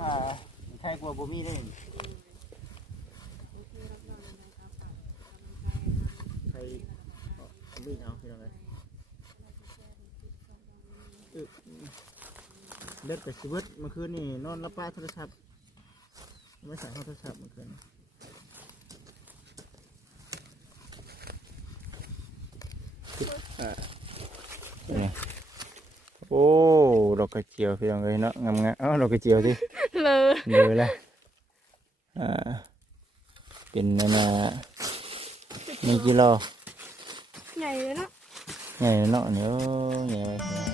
อ่าใครกลัวบ่มีได้โอเครับรองอะไรก็ฝากกำลังใจใครวิ่งเอาพี่น้องเลยอึเลือดกับชีวิตเมื่อคืนนี่นอนรับป้าโทรศัพท์ไม่ใส่โทรศัพท์เมื่อคืนอ่านี่โอ้ดอกกระเจียวพี่น้องเลยเนาะงามงามเอ้าดอกกระเจียวดิ เลยเลยละอ่า เป็นนานาหนึ่งกิโลใหญ่เลยเนาะไงเนาะเนี่ยไงโอ้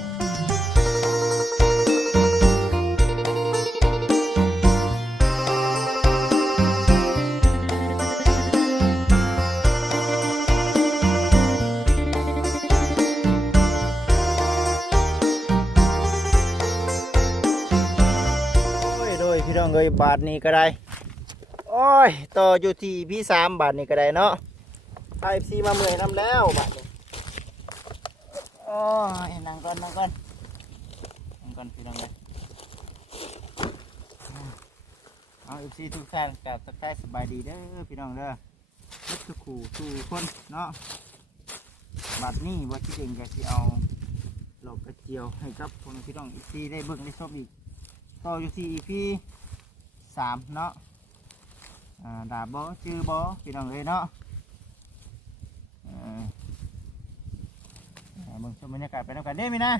บาทนี้ก็ได้ โอ้ย ต่ออยู่ที่พี่สามบาทนี้ก็ได้เนาะไอซีมาเมื่อยน้ำแล้วบาทนี้โอ้ยนั่งก่อนนั่งก่อนนั่งก่อนพี่น้องเลยเอาเอฟซีทุกท่านกับทักทายสบายดีเด้อพี่น้องเด้อทุกคู่ทุกคนเนาะบัดนี้ว่าที่เองก็สิเอาหลอกกระเจียวให้กับคนพี่น้องอีซีได้เบิ่งได้ชมอีกต่ออยู่ที่อีพี สามเนาะอ่าดาบอชื่อบอพี่น้องเลยเนาะเอ่ออ่าเบิ่งชมบรรยากาศไปน้ำกันเด้มีนะ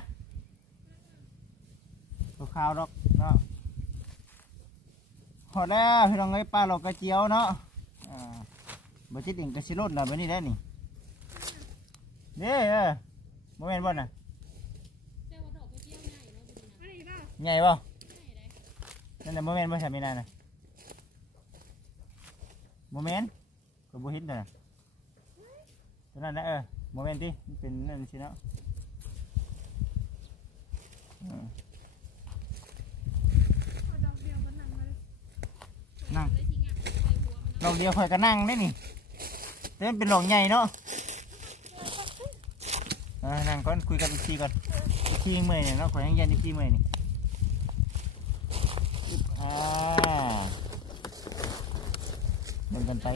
ตัวขาวดอกเนาะหอดแล้วพี่น้องเอ้ยปลาหลอกกระเจียวเนาะอ่าบ่จิตเองกระชิรดนะแบบนี้ได้นี่เด้เออบ่แม่นบ่น่ะใหญ่บ่ นั่นน่ะบ่แม่นบ่ใช่มีนาน่ะโมเมนต์ก็บ่เห็นเลยตัวนั้นนะเออโมเมนต์ที่มันเป็นนั่นสิเนาะอืมนั่งลองเดียวค่อยก็นั่งได้นี่แต่มันเป็นหลองใหญ่เนาะเออนั่งก่อนคุยกับอีกทีก่อนอีกทีเมื่อยเนี่ยเนาะขอยยังยันอีกทีเมื่อยนี่อึ๊บอ่า เดินกันไป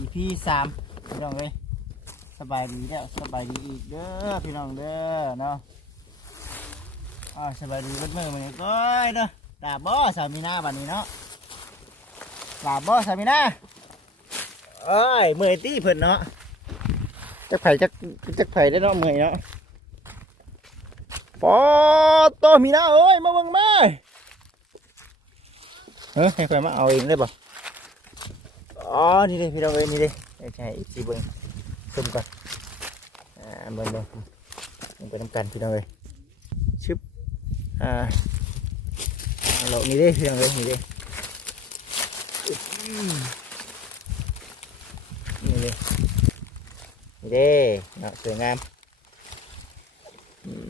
EP สามพี่น้องเลยสบายดีแล้วสบายดีอีกเด้อพี่น้องเด้อเนาะอ่าสบายดีเบิดมือมันก้อยเด้อดาบ่สามีนาบัดนี้เนาะดาบ่สามีนาเอ้ยเมื่อยตีเพิ่นเนาะจักไผ่จักจักไผ่ได้เนาะเมื่อยเนาะปอโตมีนาเอ้ยมาเบิ่งมา เฮ้ยให้ใครมาเอาเองได้ป่ะอ๋อ นี่เลยพี่น้องเอ้ยนี่เลยใช่จีเบิ้งซุ่มก่อน อ่าเบิ้งเบิ้งลงไปทำกันพี่น้องเอ้ยชึบ อ่าเอาเรานี่เลยพี่น้องเอ้ยนี่เลยนี่เลยนี่เลยเนาะสวยงามอืม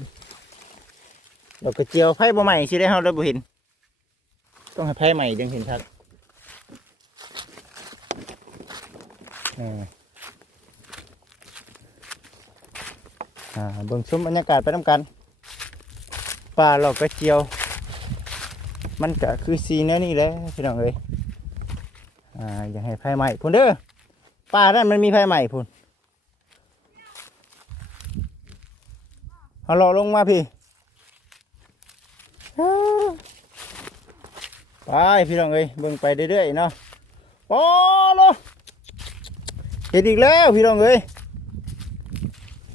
เราก็เจียวไผ่บ่ใหม่สิได้เฮาได้บ่เห็น ต้องให้ไผ่ใหม่ดึงเห็นชัดอ่าอ่าเบิ่งชมบรรยากาศไปน้ำกันป่าเรากระเจียว มันก็คือสีเนื้อนี่แหละพี่น้องเอ้ยอ่าอยากให้ไฟใหม่พุ่นเด้อป่านั่นมันมีไฟใหม่พุ่นเอาเราลงมาพี่อ้าว ไปพี่น้องเอ้ยเบิ่งไปเรื่อยๆเนาะโอ้โลเห็นอีกแล้วพี่น้องเอ้ย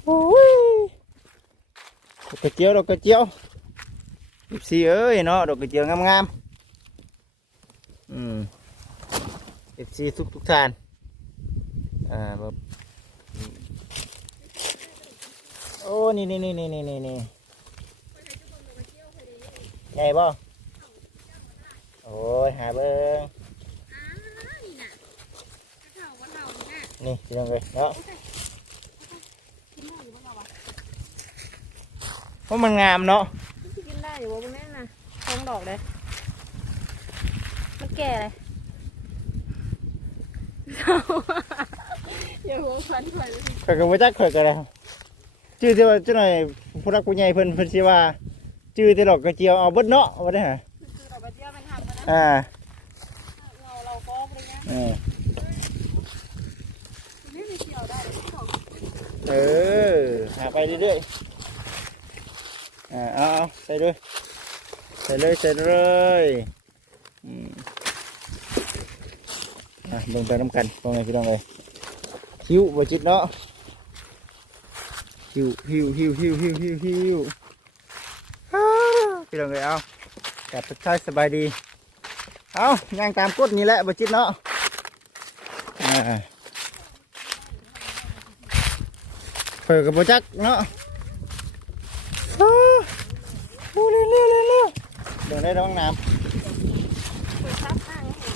โอ้ยดอกกระเจียวดอกกระเจียวอีสีเอ้ยเนาะดอกกระเจียวงามๆอืมเอฟซีทุกทุกทานอ่าแบบโอ้นี่นี่นี่นี่นี่นี่นี่ไงบ่ โอ้ยหาเบิ้งนี่พี่น้องเอ้ยเนาะเพราะมันงามเนาะกินได้อยู่บ่แม่น่ะท้องดอกเลยมันแก่เลยอย่าหัวฟันไปข่อยก็บ่จักข่อยก็ได้ชื่อที่ว่าจังหน่อยผู้รักผู้ใหญ่เพิ่นเพิ่นสิว่าชื่อที่ดอกกระเจียวเอาเบิดเนาะว่าได้ฮะคือเราไปกระ อ่าเราเราก็ไปเนี้ยเออไม่มีเกี่ยวได้ที่เขาเออหาไปเรื่อยๆอ่าเอาใส่ด้วยใส่เลยใส่เลยอืมอะเบิ่งไปน้ำกันว่าไงพี่น้องเลยหิวบ่จิตเนาะหิวหิวหิวหิวหิวหิวหิวอ้วพี่น้องเลยเอากลับทักทายสบายดี เอาย่างตามกฎนี่แหละบ่จิตเนาะอ่าเปิดกับโปจักเนาะอ้าวโอ้เร็วเร็วเร็วเร็วเดินได้ท้องน้เปิดซับข้างให้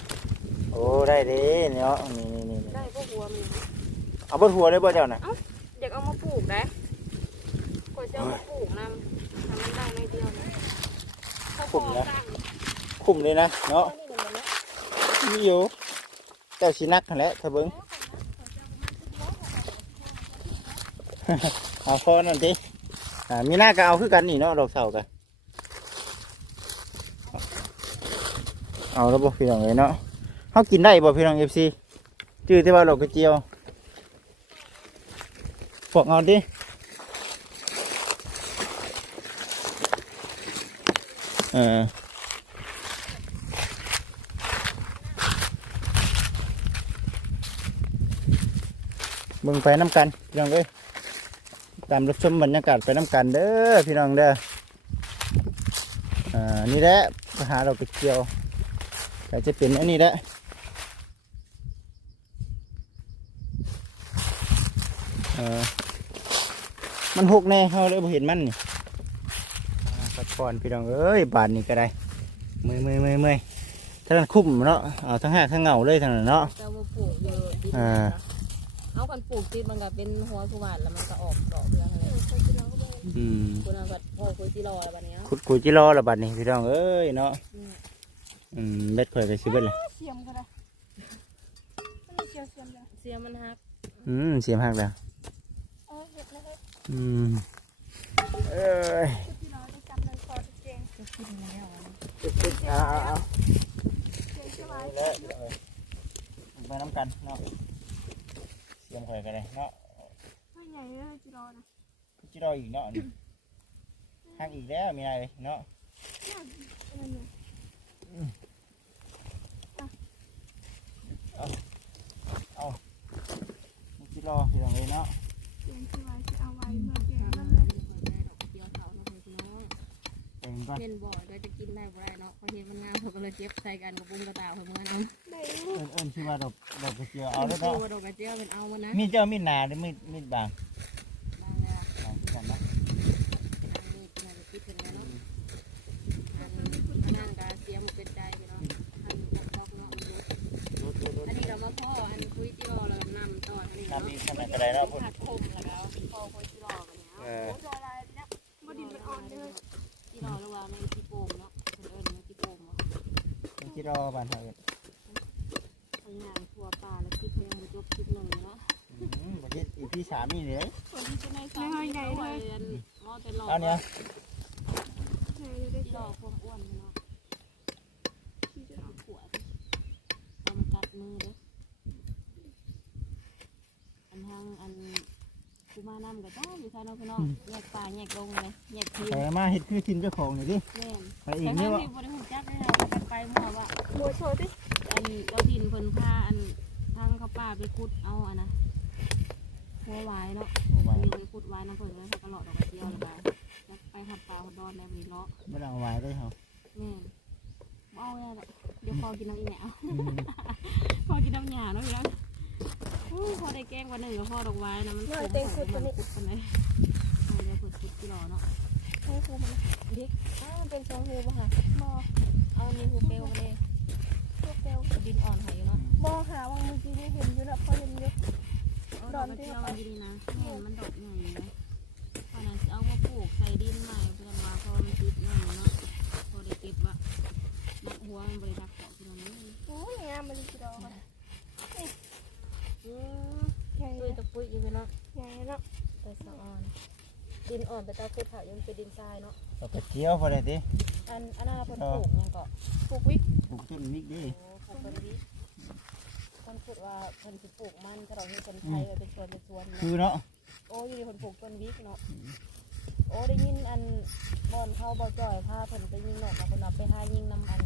ำโอ้ได้เด้เนาะนี่นี่นี่ได้พวกหัวมันเอาบนหัวเลยบ่เจ้าน่ะอยากเอามาปลูกนะกว่าจะเอามาปลูกนำทำมันได้ไม่เดียวนะเขาพอตั้งคุ้มเลยนะเนาะนี่มันนะ มีอยู่เจ้าชินักนั่นแหละถ้าเบิ้งเอาพอนั่นทีอ่ามีหน้าก็เอาคือกันนี่เนาะดอกเสากันเอาแล้วบ่พี่น้องเลยเนาะเขากินได้บ่พี่น้องเอฟซีจื้อที่ว่าดอกกระเจียวพวกเอาดิเออ บิ่งไปน้ำกันพี่น้องเอ้ยตามรับชมบรรยากาศไปน้ำกันเด้อพี่น้องเด้ออ่านี่แหละไปหาดอกกระเจียวแต่จะเป็นอันนี้แหละเออมันหกแน่เขาเลยบ่เห็นมันนี่อ่าสักก่อนพี่น้องเอ้ยบานนี้ก็ได้เมื่อยเมื่อยเมื่อยเมื่อยทั้งนั้นคุ้มเนาะเอาทั้งหักทั้งเหงาเลยทั้งนั้นเนาะจะมาปลูกเยอะดีอ่า เอากันปลูกติดมันก็เป็นหัวกุหลาบแล้วมันก็ออกดอกเรืองอะไรอืมคุณเอาแบบพ่อคุยที่รออะไรแบบนี้ขุดกุยจิรอละบัดนี้พี่น้องเอ้ยเนาะอืมเบ็ดข่อยไปซื้อเบ็ดเลยเสียมก็ได้มันเสียเสียมเสียมมันฮักอืมเสียมหักแล้วอ๋อเห็ดนะครับอืมเอ้ยที่เราได้จำเลยคอตะเจงจะกินแล้วอะติดๆเอาเอาเอาเจงสบายนี่แหละเดี๋ยวเอาไปน้ำกันเนาะ เสียมข่อยกันเลยเนาะไม่ใหญ่เลยที่รอนะจิรออีกเนาะนี่หักอีกแล้วมีอะไรเนาะมีจิรอพี่น้องเลยเนาะ เจงสบายจะเอาไว้เมื่อแก่นั่นเลยเกี่ยวเขาเนาะพี่น้อง เต็ม ก่อนเห็นบ่อยก็จะกินได้บ่ได้เนาะเพราะเห็นมันงามเขาก็เลยเจ็บใส่กันกับบุ้งกระตาเพื่อนเมื่อนั้นได้เอิ้นเอิ้นชื่อว่าดอกดอกกระเจียวเอาเอาแล้วตัเนาะวดอกกระเจียวเป็นเอามันนะมีดเจ้ามีดหนาหรือมีดมีดบางบางแล้วบางคือกันเนาะอันนี้น่าจะคิดถึงแล้วเนาะอันอันนั้นก็เสียมเป็นใจไปเนาะอันนี้ดอกเนาะมันรู้รถรถรถอันนี้เรามาพ่ออันคุยที่รอเรานำต่ออันนี้น้ำเนาะมีขนาดกระไดเนาะพุ่นผัดคมแล้วก็พ่อคุยที่รอกันเนาะเออโอ้รออะไรเนี่ยบ่ดินมันอ่อนเลย ที่รอหรือว่าแม่ที่โป่งเนาะเพิ่นเอิ้นแม่ที่โป่งเนาะมีจิรอบานเฮาเอิ้นทางงานทั่วป่าแล้วคลิปยังบ่จบคลิปหนึงเนาะอืมบ่เฮ็ดอีพี่สามีเลยคนที่จะในสายใหญ่เลยมอแต่หลอเอาเนี่ยที่รอความอ้วนเนาะที่จะเอาขวดเอามากัดมือเด้ออันทางอันกูมานำก็ได้อยู่ค่ะน้องพี่น้องแยกป่าแยกลงเลยแยกที มไปมาเฮ็ดคือทีมเจ้าของนี่ดิแม่นไปอีแต่กถ้านี่วะ ที่บริหุ่นจักได้เราไปไปมั่วว่าบัวโชว์ดิอันเราดินเพิ่นพาอันทางเขาป่าไปขุดเอาอันนะหัวไว้เนาะโอ้ไว้มีไปขุดไว้นะเพิ่นเลยเขาก็หลอดออกมาเที่ยวแล้วไปไปทำปลาหดดอนในบริเลาะบ่ได้เอาไว้เลยเฮาแม่นบ่เอาแล้วเดี๋ยวพอกินน้ำอีแหนว อืมพอกินน้ำหยาเนาะพี่น้องอู้พอได้แกงวันหนึ่งกับพ่อดอกไม้นะมันขมใส่มันขุดกันเลยเอาเดี๋ยวเพิ่นขุดที่รอเนาะ ให้ครูมันเด็กอ้าวมันเป็นสองหูป่ะคะบอเอานี่หูเปลวมาเลยพวกเกลวดินอ่อนหอยอยู่เนาะบอหาว่าเมื่อกี้นี่เห็นอยู่นะพอเห็นอยู่ดอกกระเจียวมันดีนะเห็นมันดอกใหญ่นะตอนนั้นเอามาปลูกใส่ดินใหม่เพื่อนว่าพอมันติดหญ่อยเนาะพอได้เก็บว่านักหัวมันบริดักเกาะที่ตรงนี้โอ้ยงามมันดีดอกอะอือใหญ่เอ้ยตะปุยอยู่เนาะใหญ่เนาะแต่สะออน ดินดินอ่อนไปตาคุดเผายังเป็นดินทรายเนาะเอาไปเกี่ยวพอได้ติอันอันน่าเพิ่นปลูกหยังก็ปลูกวิกปลูกต้นมิกดิโอ้ปลูกต้นวิเพิ่นพูดว่าเพิ่นสิปลูกมันถ้าเราเฮ็ดคนไทยไว้เป็นสวนเป็นสวนคือเนาะเนาะโอ้อยู่ดีเพิ่นปลูกต้นวิกเนาะ โอ้ได้ยินอันบ่อนเข้าบ่จ่อยพาเพิ่นไปยิงนกมาเพิ่นเอาไปหายิงนำอัน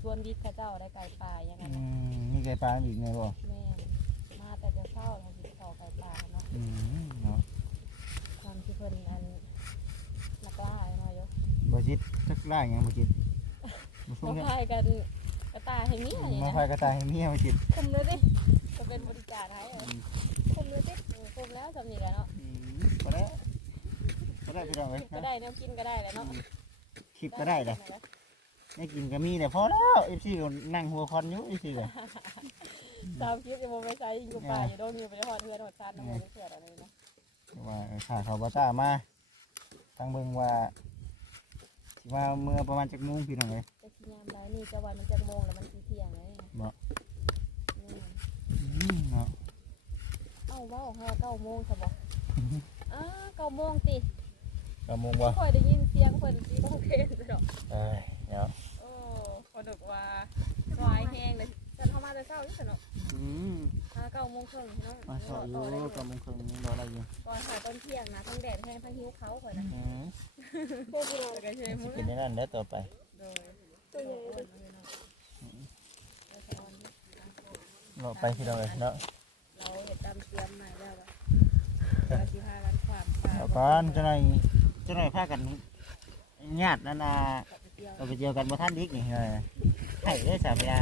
สวนวิกเขาเจ้าได้ไก่ป่าอย่างอืนั้นน่ะมมีไก่ปลาอีกไงบ่แม่นมาแต่จะเช้าแล้วสิเข้าไก่ป่าเนาะอืมเนาะ ความที่เพิ่นอันนักล่าเนาะอยู่บ่จิตสักล่างหยังบ่จิตบ่ซุ่มามเนี่ยพายกันกระตายให้เมียอย่างมานี้ไฟกระต่ายให้เมียบ่จิตคุมเลยดิจะเป็นบริการให้เออคุมเลยดิเออคุมแล้วสำนีแล้วเนาะอืมบ่ได้บ่ได้พี่น้องเอ้ยก็นะได้แนวกินก็ได้แล้วเนาะคลิปก็ได้เลยได้กินก็มีแต่พอแล้วเอฟซีก็นั่งหัวคอนอยู่อีซี่เลยตามคลิปจะโมไม่ใช้อยู่ป่าอยู่โดนอยู่ไปได้หอดเพื่อนหอดซานน้ำมันเสืออะไรนะ ว่าข่าเขาบาต้ามาทางเบิ่งว่าสิว่าเมื่อประมาณจักโมงพี่น้องเอ้ยจะกินยามไรนี่จะวันมันจะโมงแล้วมันสีเที่ยงเลยบ่อืมอืมเนาะเอ้าว่าห้าเก้าโมงใช่ปะอ้าเก้าโมงติกะโมงบ่ค่อยได้ยินเสียงเพิ่นที่ต้องเพลงเนาะเอ้ยเนาะ โอ้คนบอกว่าสายแห้งเลยฉันเข้ามาแต่เช้าอยู่เนาะ อืม ห้าเก้าโมงครึ่งเนาะมาสออยู่กะโมงครึ่งรอได้อยู่ก่อนหาต้นเที่ยงนะทั้งแดดแห้งทั้งหิวเขาข่อยนะอืมพวกเราแล้วก็เชยสิมื้อเป็นในนั้นแล้วต่อไปโดยตัวใหญ่เลยรอไปพี่น้องเอ้ยเนาะเราเห็ดตามเตรียมใหม่แล้วล่ะเราสิพากันความเดี๋ยวก่อนจังหน่อยจังหน่อยพากันญาตินั่นน่ะกับไปเที่ยวเอาไปเจอกันบ่ทันอีกนี่เออให้เด้อสามเวลา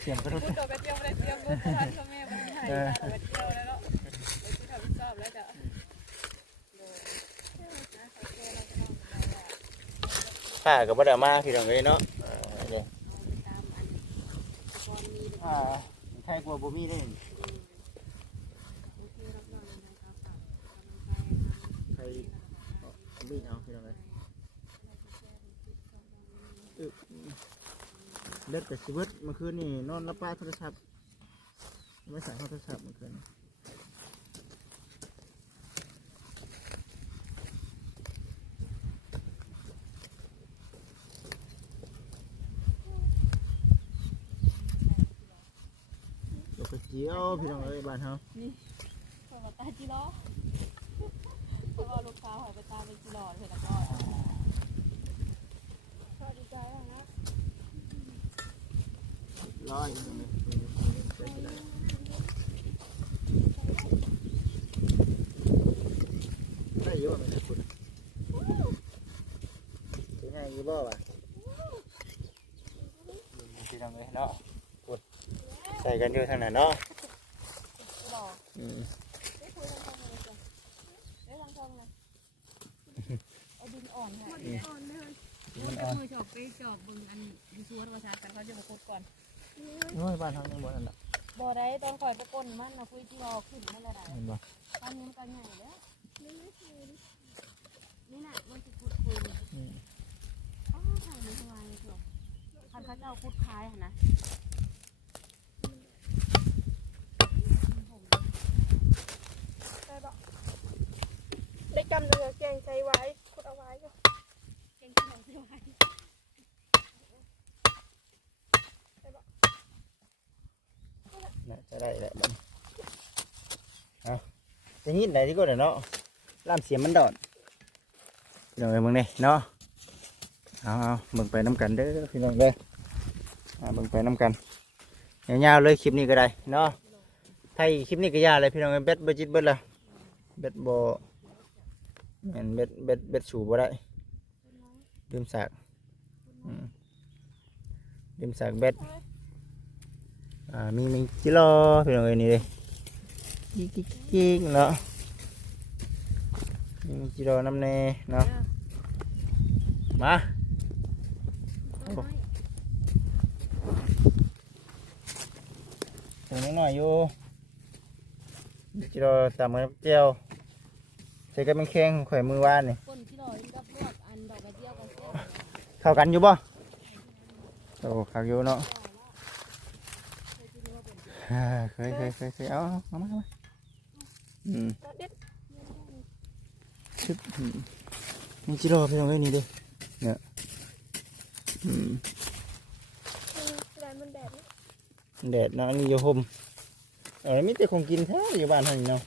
เสียงกระดุด พูดต่อไปเที่ยวไปเที่ยวรู้ทันพ่อแม่ไม่ ให้เราไปเที่ยวแล้วเนาะไปที่ทำชอบแล้วจ้ะโดยนะโอเคเราจะต้องไปละข้าก็บ่ได้มาพี่น้องเอ้ยเนาะเออเด้อตามอันความมีเด็กอ่าใครกลัวบ่มีเด้โอเครับรองนะครับกับใครเอามีดเอาพี่น้องเอ้ยอึ๊บเล็ดกับชีวิตเมื่อคืนนี่นอนรับป้าโทรศัพท์ ไม่ใส่เข้าโทรศัพท์เมื่อคืนเดี๋ยวไปเจียวพี่น้องเอ้ยบ้านเฮาเปิดตาจีล้อเพราะว่าลูกสาวหอยไปตาเป็นจีล้อเสร็จแล้วก็พอดีใจแล้วนะร้อยพี่น้องเอ้ยไปสิได้ได้เยอะไหมนะคุณเป็นไงอยู่บ่วะพี่น้องเอ้ยเนาะกดใส่ กันอยู่ทางนั้นเนาะจีล้ออืมได้คุยทางทางเลยจ้ะได้ทางทางเลยเอาดินอ่อนค่ะอ่อนเลยมันเอาอ่อนมือจอบไปจอบบึงอันยูซูนภาษากันเขาจะมาคุดก่อนโอ้ยบ้านทางยังบ่นั่นน่ะบ่ได้ตอนคอยตะก้นมันนะคุยที่รอขึ้นนั่นแหละได้เห็นบ่ตอนนี้มันก็ใหญ่แล้วนี่น่ะมันจะคุดคุยอืมอ๋อทางนี้ทำไมเถอะคันเขาจะเอาคุดคายหั่นนะ ได้ปะ ได้กำเนื้อแกงใจไว้ขุดเอาไว้ก็เก่งที่ไหนที่ไหนน่าจะได้แหละมันเอาจะยินได้ที่ก็เดี๋ยวเนาะล่ามเสียงมันดอดพี่น้องเอ้ยมึงนี่เนาะเอาเอาเบิ่งไปน้ำกันเด้อพี่น้องเด้ออ่าเบิ่งไปน้ำกันยาวๆเลยคลิปนี้ก็ได้เนาะไทยคลิปนี้ก็ยาวเลยพี่น้องเอ้ยเบ็ดบ่จิตเบิดละเบ็ดบ่ แม่นเบ็ดเบ็ดเบ็ดสูบบ่ได้ดื่มสากอืมดื่มสากเบ็ดอ่ามีมีกิโลพี่น้องเอ้ยนี่เลยกิ๊กกิ๊กกิ๊กเนาะมีกิโลน้ำเนเนาะมาถึงนิดหน่อยอยู่กิโลตามมือน้ำเจียวใส่กันเป็นแข้งข่อยมือว่านนี่คนที่รอกับลวกอันดอกกระเจียวกับเส้นเข้ากันอยู่บ่โอ้เข้าอยู่เนาะอ่าเคยเคยเคยเคยเอาเอาเอามาเอามาอืมเด็ดชึบอืมนี่จิโร่พี่น้องเอ้ยนี่ดิเนี่ยอืมอืมแดดมันแดดนะแดดเนาะอันนี่อยู่ห่มเออมีแต่ของกินแท้อยู่บ้านเท่านี้เนาะ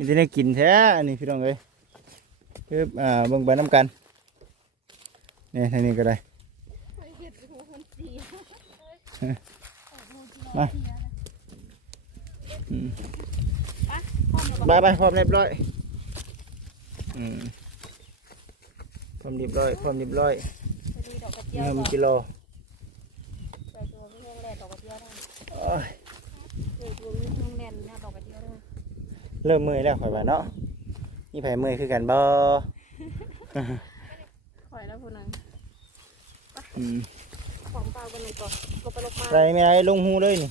มีแต่ได้กินแท้อันนี้พี่น้องเอ้ยคืออ่าเบิ่งไปน้ำกันนี่ทางนี้ก็ได้เห็ดหูมันเสียมาอืมพ่อมาบอกไปไปพร้อมเรียบร้อยอืมพร้อมเรียบร้อยพร้อมเรียบร้อยไปดูดอกกระเจียเงิวนก่อนกิโลใส่ตัวไม่แห้งแลนดอกกระเจียวได้โอ้ยใส่ตัวไม่แห้งแลนเนี่ยดอกกระเจียวได้ เริ่มเมื่อยแล้วข่อยว่าเนาะนี่ไผเมื่อยคือกันบ่ ข่อยแล้วคนนั้นอืมของเปล่ากันเลยก่อนก็ไปลบมาไรไม่ไรลงหูเลยนี่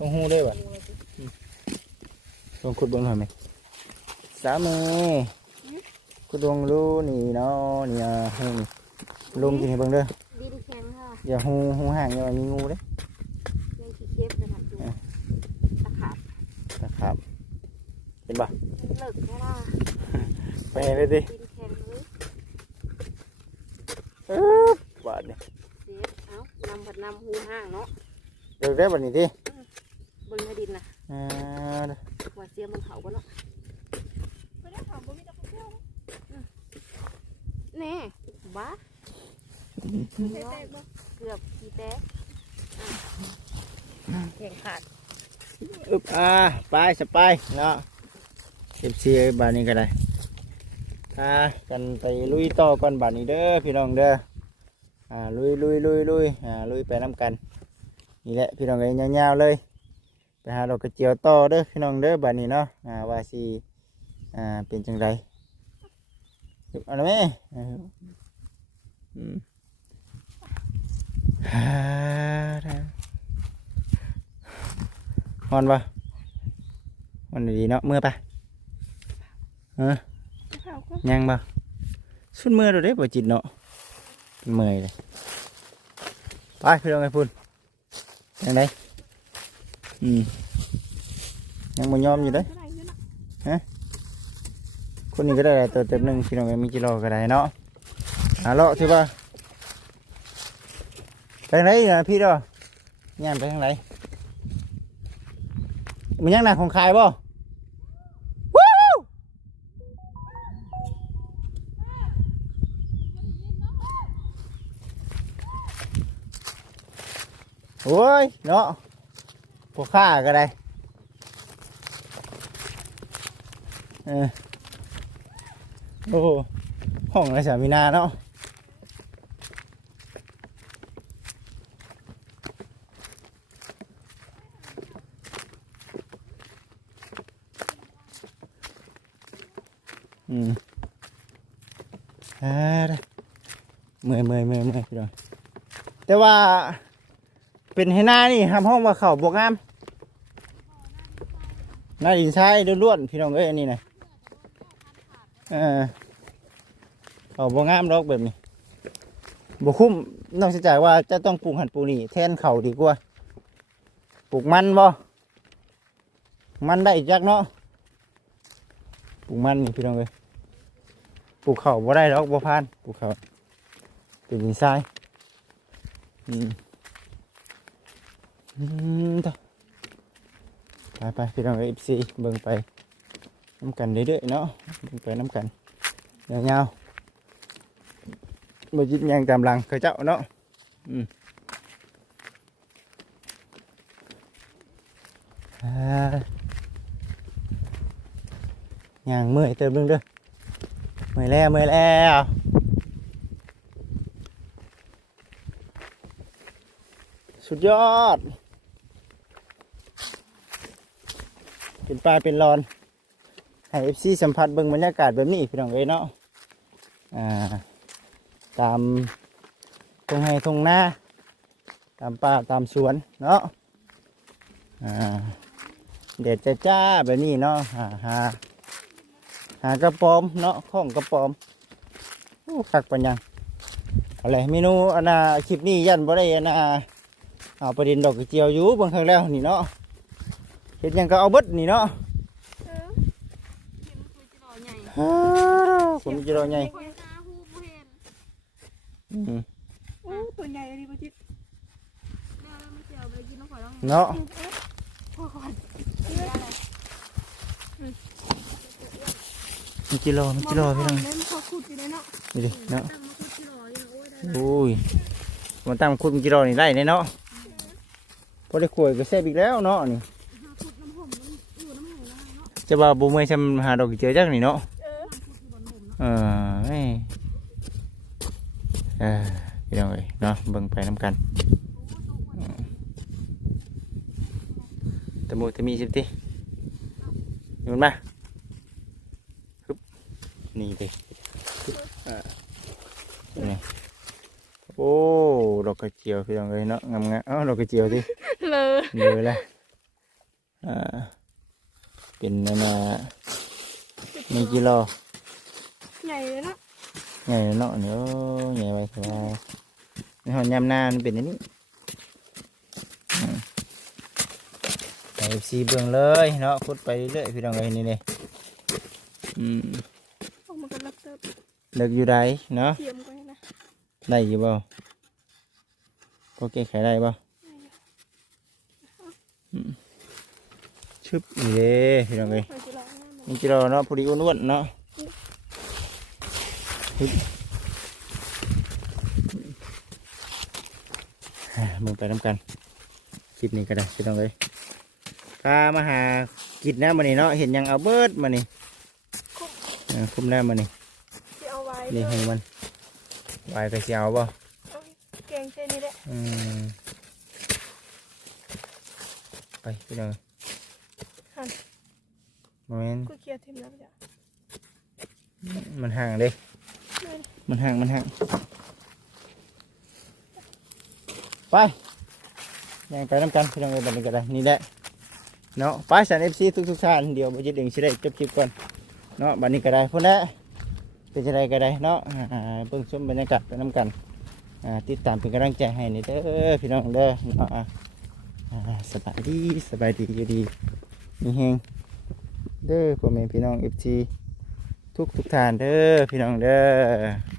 ลงหูเลยว่ะดูเลยสิลงขุดเบงหน่อยไหมสามมือขุดดวงรูนี่เนาะนี่อะให้นี่ลุงกินให้เบิ่งเด้อดินแข็งค่ะอย่าหูหูห่างอย่ามีงูเด้ยังขี้เก็บนะครับดูตะขาบ นะครับ เห็นปะเลิกแค่ละไปเห็นเลยดิดินแข็งเลยอึ๊บบาดนี่เสียเอ้านำผัดนำหูห้างเนาะเดี๋ยวได้บัดนี้ดิเบิ่งให้ดินนะอ่าว่าเสียมันเขาก็เนาะไม่ได้ถามว่ามีแต่คนเที่ยวนะแน่บ้าเฮ้ยแตกบ่เกือบขี้แตกแข่งขาด อึ๊บอ่าไปสไปเนาะ เก็บเสีบาดนี้ก็ได้อ่ากันไปลุยต่อก่อนบาดนี้เด้อพี่น้องเด้ออ่าลุยลุยลุยลุยอ่าลุยไปน้ำกันนี่แหละพี่น้องเอ้ยยาวๆเลยไปหาดอกกระเจียวต่อเด้อพี่น้องเด้อบาดนี้เนาะอ่าว่าสิอ่าเป็นจังไรเอะไรไหมอ่าอืมฮ่าเด้อฮอนปะฮอนดีเนาะเมื่อปะ เออข่าวก็ยังปะสุดมือเราได้ปจิตเนาะเมื่อยเลยไปพี่น้องไอ้พุ่นยังไงอืมยังบ่ยอมอยู่เลยเท่าไหร่อยู่นะคนนี้ก็ได้ตัวเต็มหนึ่งพี่น้องไอ้มีกิโลก็ได้เนาะหาเลาะที่ว่าไปทางไหนนะพี่ด้อย่างไปทางไหนมันยังหนักของขายบ่ โอ้ยเนาะพวกข้าก็ได้เออโอ้โหห้องอะไรสามีนาเนาะอืมอ่าได้เมื่อยเมื่อยเมื่อยเมื่อยพี่น้องแต่ว่า เป็นให้หน้านี่ทำห้องมาเข่าบวกงามหน้าดินทรายล้วนๆพี่น้องเอ้ยอันนี้นะเออเข่าบวกงามดอกแบบนี้บวคุ้มนอกจากว่าจะต้องปลูกหันปลูกนี่แทนเข่าดีกว่าปลูกมันบ่มันได้อีกจักเนาะปลูกมันนี่พี่น้องเอ้ยปลูกเข่าบ่ได้ดอกบ่พานปลูกเข่าเป็นดินทรายอืมอืม ไปไปพี่น้องเอฟซีเบิ่งไปน้ำกันเรื่อยๆเนาะเบิ่งไปน้ำกันยาวๆบ่จิตยังตามหลังเขาเจ้าเนาะอืมอ่าย่างเมื่อยเติมเรื่องเด้อเมื่อยแล้ว เป็นปลาเป็นรอนให้เอฟซีสัมผัสเบิ่งบรรยากาศแบบนี้พี่น้องเอ้ยเนาะอ่าตามตรงไห้ตรงหน้า ตามป่าตามสวนเนาะอ่าเด็ดจ้าจ้าแบบนี้เนาะหาหาหากระปอมเนาะข้องกระปอมโอ้คักปัญญังอะไรเมนูอันน่ะคลิปนี้ยันบ่ได้อันน่ะเอาประเด็นดอกกระเจียวอยู่บางครั้งแล้วนี่เนาะ เห็นหยังก็เอาเบิดนี่เนาะเออฮ่าผมกิโลใหญ่คอยหาหูบ่เห็นอืมโอ้ตัวใหญ่เลยประจิตแล้วไม่เจียวไปกินน้ำข่อยต้องเนาะพ่อก่อนมีกิโลมีกิโลพี่น้องเล่นพอขุดอยู่เลยเนาะนี่ดิเนาะตั้งมาคุดที่รออยู่นะโอ้ยได้โอ้ยมันตั้งคุดมีกิโลนี่ได้แน่เนาะพอได้ขวยก็แซ่บอีกแล้วเนาะนี่ จะว่าบ่เมื่อยซำหาดอกเจอจักนี่เนาะเออคุดอยู่บนผมเนาะเออเอ้ยเออพี่น้องเอ้ยเนาะเบิ่งไปน้ำกันอืมตะมูตะมีสิบตินี่มันมาฮึบนี่ดิฮึบอ่านี่โอ้ดอกกระเจียวพี่น้องเอ้ยเนาะงามๆเอ้าดอกกระเจียวดิเลยเดือละอ่า เป็นนั่นน่ะหนึ่งกิโลใหญ่เลยเนาะใหญ่เนาะเนาะใหญ่ไปสบายในหอนยำหน้ามันเป็นอย่างนี้อืมไปซีเบื้องเลยเนาะขุดไปเรื่อยๆพี่น้องเอ้ยนี่เลยอืมออกมากันรับเติบเลิกอยู่ใดเนาะเทียมกันนะได้อยู่บ่ก็แก้ไขได้บ่อืม ชึบนี่เด้พี่น้องเอ้ยไปจุฬาแน่นอนนี่กิโลเนาะพอดีอ้วนๆเนาะฮึบอ่ามึงไปน้ำกันคลิปนี้ก็ได้พี่น้องเลยพามาหากินนะมันนี่เนาะเห็นยังเอาเบิดมานี่คุ้มแล้มานี่ที่นี่ให้มันไว้ก็สิเอาบ่เอาแกงเส้นนี่แหละไปพี่น้อง โมเมนกูเคลียร์ทีมแล้วจ้ะมันห่างเด้มันห่างมันห่างไปยังไปน้ำกันพี่น้องเอ้ยบัดนี้ก็ได้นี่แหละเนาะไปสันเอฟซีทุกทุกๆท่านเดี๋ยวบัจิตเองสิได้จบคลิปก่อนเนาะบัดนี้ก็ได้พุ่นแหละเป็นจะได้ก็ได้เนาะอ่าเบิ่งชมบรรยากาศไปน้ำกันอ่าติดตามเป็นกำลังใจให้นี่เด้อพี่น้องเด้อเนาะอ่าอ่าสบายดีสบายดีอยู่ดีมีเฮง เด้อพ่อแม่พี่น้องเอฟซีทุกทุกทานเด้อพี่น้องเด้อ